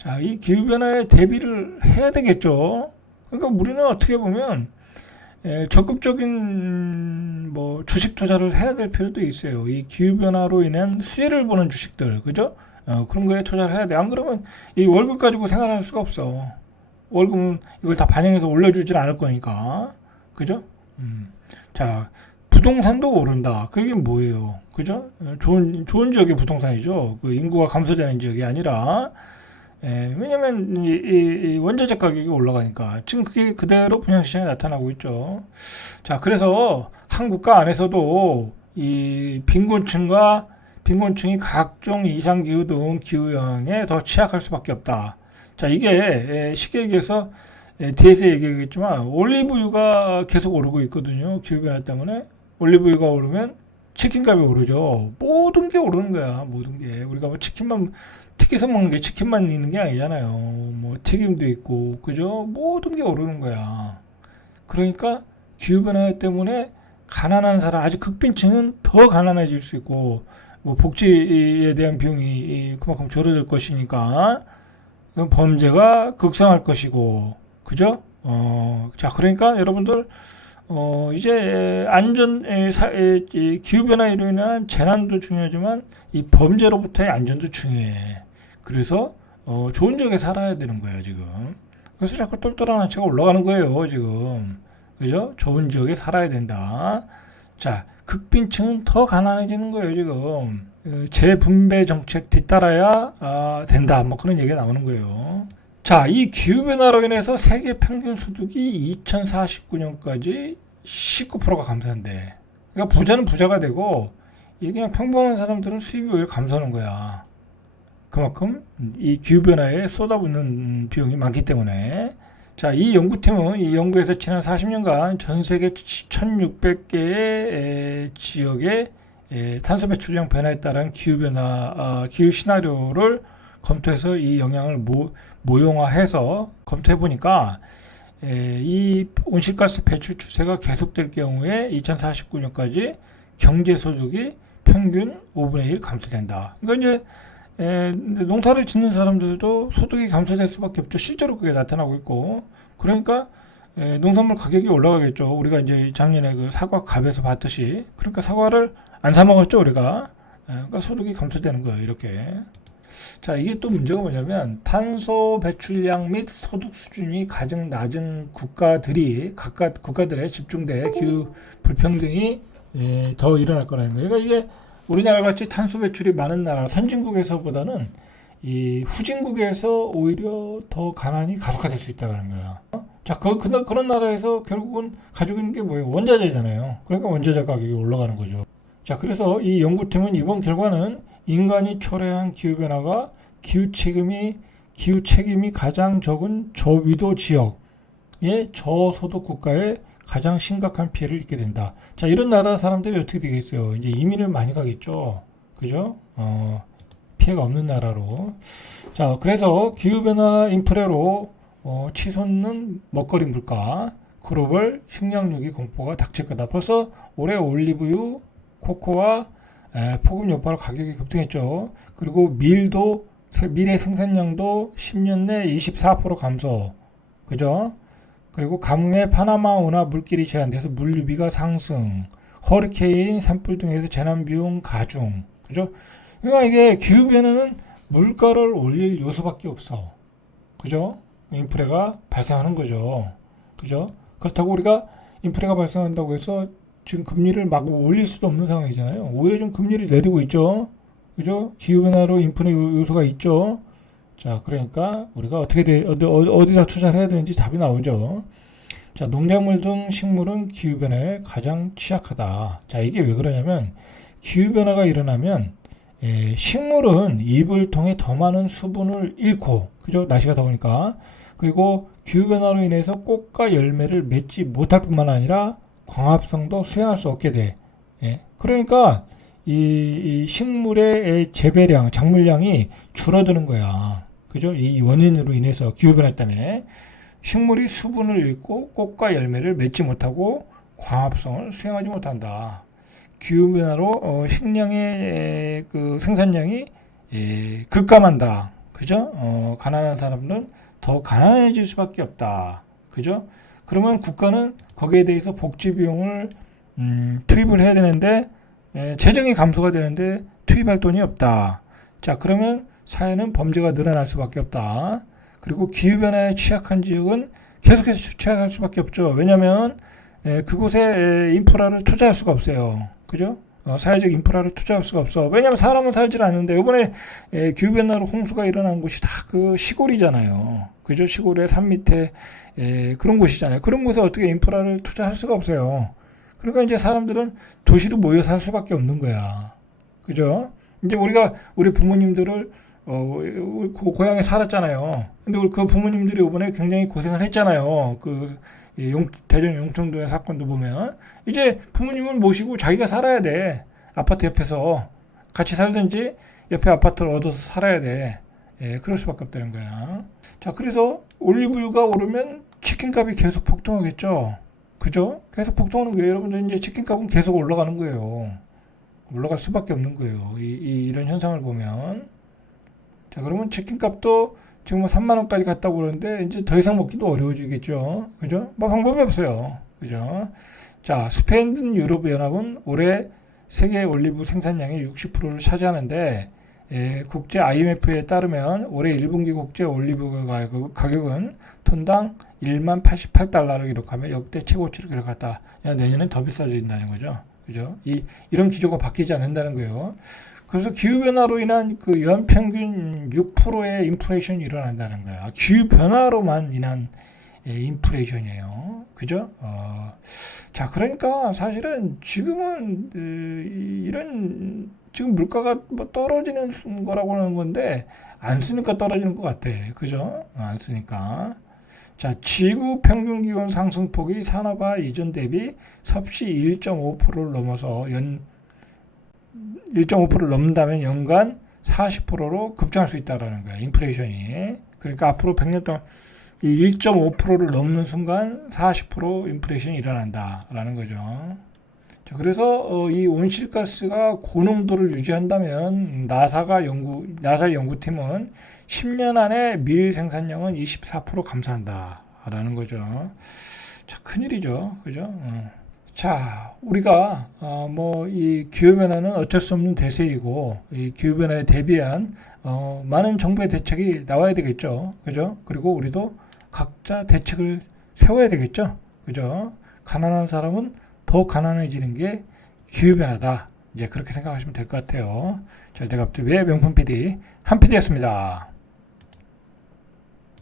자, 이 기후변화에 대비를 해야 되겠죠. 그러니까 우리는 어떻게 보면 적극적인 뭐 주식 투자를 해야 될 필요도 있어요. 이 기후변화로 인한 수혜를 보는 주식들, 그죠? 그런 거에 투자를 해야 돼. 안 그러면 이 월급 가지고 생활할 수가 없어. 월급은 이걸 다 반영해서 올려주질 않을 거니까. 그죠? 자, 부동산도 오른다. 그게 뭐예요? 그죠? 좋은 지역의 부동산이죠. 그 인구가 감소되는 지역이 아니라, 왜냐면, 이 원자재 가격이 올라가니까. 지금 그게 그대로 분양시장에 나타나고 있죠. 자, 그래서 한국가 안에서도 이 빈곤층이 각종 이상기후 등 기후영향에 더 취약할 수밖에 없다. 자, 이게 쉽게 얘기해서 뒤에서 얘기했지만 올리브유가 계속 오르고 있거든요. 기후변화 때문에. 올리브유가 오르면 치킨값이 오르죠. 모든 게 오르는 거야. 모든 게. 우리가 뭐 치킨만 튀겨서 먹는 게 치킨만 있는 게 아니잖아요. 뭐 튀김도 있고, 그죠? 모든 게 오르는 거야. 그러니까 기후변화 때문에 가난한 사람, 아주 극빈층은 더 가난해질 수 있고, 뭐 복지에 대한 비용이 그만큼 줄어들 것이니까 범죄가 극성할 것이고, 그죠? 자, 그러니까 여러분들 이제 기후변화로 인한 재난도 중요하지만 이 범죄로부터의 안전도 중요해. 그래서 좋은 지역에 살아야 되는 거예요, 지금. 그래서 자꾸 똘똘한 하체가 올라가는 거예요, 지금. 그죠? 좋은 지역에 살아야 된다. 자, 극빈층은 더 가난해지는 거예요, 지금. 재분배 정책 뒤따라야 된다. 뭐 그런 얘기가 나오는 거예요. 자, 이 기후변화로 인해서 세계 평균 소득이 2049년까지 19%가 감소한대. 그러니까 부자는 부자가 되고, 이게 그냥 평범한 사람들은 수입이 오히려 감소하는 거야. 그만큼 이 기후변화에 쏟아붓는 비용이 많기 때문에. 자, 이 연구팀은 이 연구에서 지난 40년간 전 세계 1600개의 지역의 탄소 배출량 변화에 따른 기후 시나리오를 검토해서 이 영향을 모형화해서 검토해 보니까 이 온실가스 배출 추세가 계속될 경우에 2049년까지 경제소득이 평균 5분의 1 감소된다. 그러니까 이제 농사를 짓는 사람들도 소득이 감소될 수밖에 없죠. 실제로 그게 나타나고 있고. 그러니까 농산물 가격이 올라가겠죠. 우리가 이제 작년에 그 사과 갑에서 봤듯이. 그러니까 사과를 안 사 먹었죠, 우리가. 그러니까 소득이 감소되는 거예요, 이렇게. 자, 이게 또 문제가 뭐냐면 탄소 배출량 및 소득 수준이 가장 낮은 각각 국가들에 집중돼 기후 불평등이 더 일어날 거라는 거예요. 그러니까 이게 우리나라 같이 탄소 배출이 많은 나라 선진국에서보다는 이 후진국에서 오히려 더 가난이 가속화될 수 있다는 거야. 자, 그런 나라에서 결국은 가지고 있는 게 뭐예요? 원자재잖아요. 그러니까 원자재 가격이 올라가는 거죠. 자, 그래서 이 연구팀은 이번 결과는 인간이 초래한 기후변화가 기후 책임이 가장 적은 저위도 지역의 저소득 국가에 가장 심각한 피해를 입게 된다. 자, 이런 나라 사람들이 어떻게 되겠어요? 이제 이민을 많이 가겠죠. 그죠? 피해가 없는 나라로. 자, 그래서 기후변화 인프레로 치솟는 먹거리 물가, 글로벌 식량위기 공포가 닥칠 거다. 벌써 올해 올리브유, 코코아, 폭염 여파로 가격이 급등했죠. 그리고 밀의 생산량도 10년 내 24% 감소. 그죠? 그리고 가뭄에 파나마 운하 물길이 제한돼서 물류비가 상승. 허리케인, 산불 등에서 재난 비용 가중. 그죠? 그러니까 이게 기후변화는 물가를 올릴 요소밖에 없어. 그죠? 인프레가 발생하는 거죠. 그죠? 그렇다고 우리가 인프레가 발생한다고 해서 지금 금리를 막 올릴 수도 없는 상황이잖아요. 오히려 좀 금리를 내리고 있죠. 그죠? 기후변화로 인프레 요소가 있죠. 자, 그러니까 우리가 어디다 투자를 해야 되는지 답이 나오죠. 자, 농작물 등 식물은 기후변화에 가장 취약하다. 자, 이게 왜 그러냐면 기후변화가 일어나면 식물은 잎을 통해 더 많은 수분을 잃고, 그죠? 날씨가 더우니까. 그리고 기후변화로 인해서 꽃과 열매를 맺지 못할 뿐만 아니라 광합성도 수행할 수 없게 돼. 그러니까 이 식물의 재배량, 작물량이 줄어드는 거야. 그죠? 이 원인으로 인해서 기후변화 때문에 식물이 수분을 잃고 꽃과 열매를 맺지 못하고 광합성을 수행하지 못한다. 기후변화로 식량의 그 생산량이 급감한다. 그죠? 가난한 사람들은 더 가난해질 수밖에 없다. 그죠? 그러면 국가는 거기에 대해서 복지 비용을 투입을 해야 되는데 재정이 감소가 되는데 투입할 돈이 없다. 자, 그러면 사회는 범죄가 늘어날 수밖에 없다. 그리고 기후변화에 취약한 지역은 계속해서 취약할 수밖에 없죠. 왜냐하면 그곳에 인프라를 투자할 수가 없어요. 그죠? 사회적 인프라를 투자할 수가 없어. 왜냐하면 사람은 살질 않는데 이번에 기후변화로 홍수가 일어난 곳이 다 그 시골이잖아요. 그죠? 시골의 산 밑에 그런 곳이잖아요. 그런 곳에 어떻게 인프라를 투자할 수가 없어요. 그러니까 이제 사람들은 도시로 모여 살 수밖에 없는 거야. 그죠? 이제 우리 부모님들을 고향에 살았잖아요. 근데 그 부모님들이 이번에 굉장히 고생을 했잖아요. 대전 용청도의 사건도 보면 이제 부모님을 모시고 자기가 살아야 돼. 아파트 옆에서 같이 살든지 옆에 아파트를 얻어서 살아야 돼. 그럴 수밖에 없다는 거야. 자, 그래서 올리브유가 오르면 치킨값이 계속 폭등하겠죠. 그죠? 계속 폭등하는 거예요. 여러분들 이제 치킨값은 계속 올라가는 거예요. 올라갈 수밖에 없는 거예요. 이런 현상을 보면. 자, 그러면 치킨값도 지금 뭐 3만 원까지 갔다고 그러는데 이제 더 이상 먹기도 어려워지겠죠. 그죠? 뭐 방법이 없어요. 그죠? 자, 스페인 유럽 연합은 올해 세계 올리브 생산량의 60%를 차지하는데 국제 IMF에 따르면 올해 1분기 국제 올리브 가격은 톤당 1만 88달러를 기록하며 역대 최고치를 기록했다. 내년엔 더 비싸진다는 거죠. 그죠? 이런 기조가 바뀌지 않는다는 거예요. 그래서 기후변화로 인한 그 연평균 6%의 인플레이션이 일어난다는 거야. 기후변화로만 인한 인플레이션이에요. 그죠? 자, 그러니까 사실은 지금은 지금 물가가 뭐 떨어지는 거라고 하는 건데 안 쓰니까 떨어지는 것 같아. 그죠? 안 쓰니까. 자, 지구 평균 기온 상승폭이 산업화 이전 대비 섭씨 1.5%를 넘어서 1.5%를 넘는다면 연간 40%로 급증할 수 있다라는 거야. 인플레이션이. 그러니까 앞으로 100년 동안 이 1.5%를 넘는 순간 40% 인플레이션이 일어난다라는 거죠. 자, 그래서 이 온실가스가 고농도를 유지한다면 나사 연구팀은 10년 안에 밀 생산량은 24% 감소한다라는 거죠. 자, 큰일이죠. 그죠? 자, 우리가 이 기후변화는 어쩔 수 없는 대세이고 이 기후변화에 대비한 많은 정부의 대책이 나와야 되겠죠. 그죠? 그리고 우리도 각자 대책을 세워야 되겠죠. 그죠? 가난한 사람은 더 가난해지는 게 기후변화다. 이제 그렇게 생각하시면 될 것 같아요. 절대갑TV의 명품 PD 한 PD였습니다.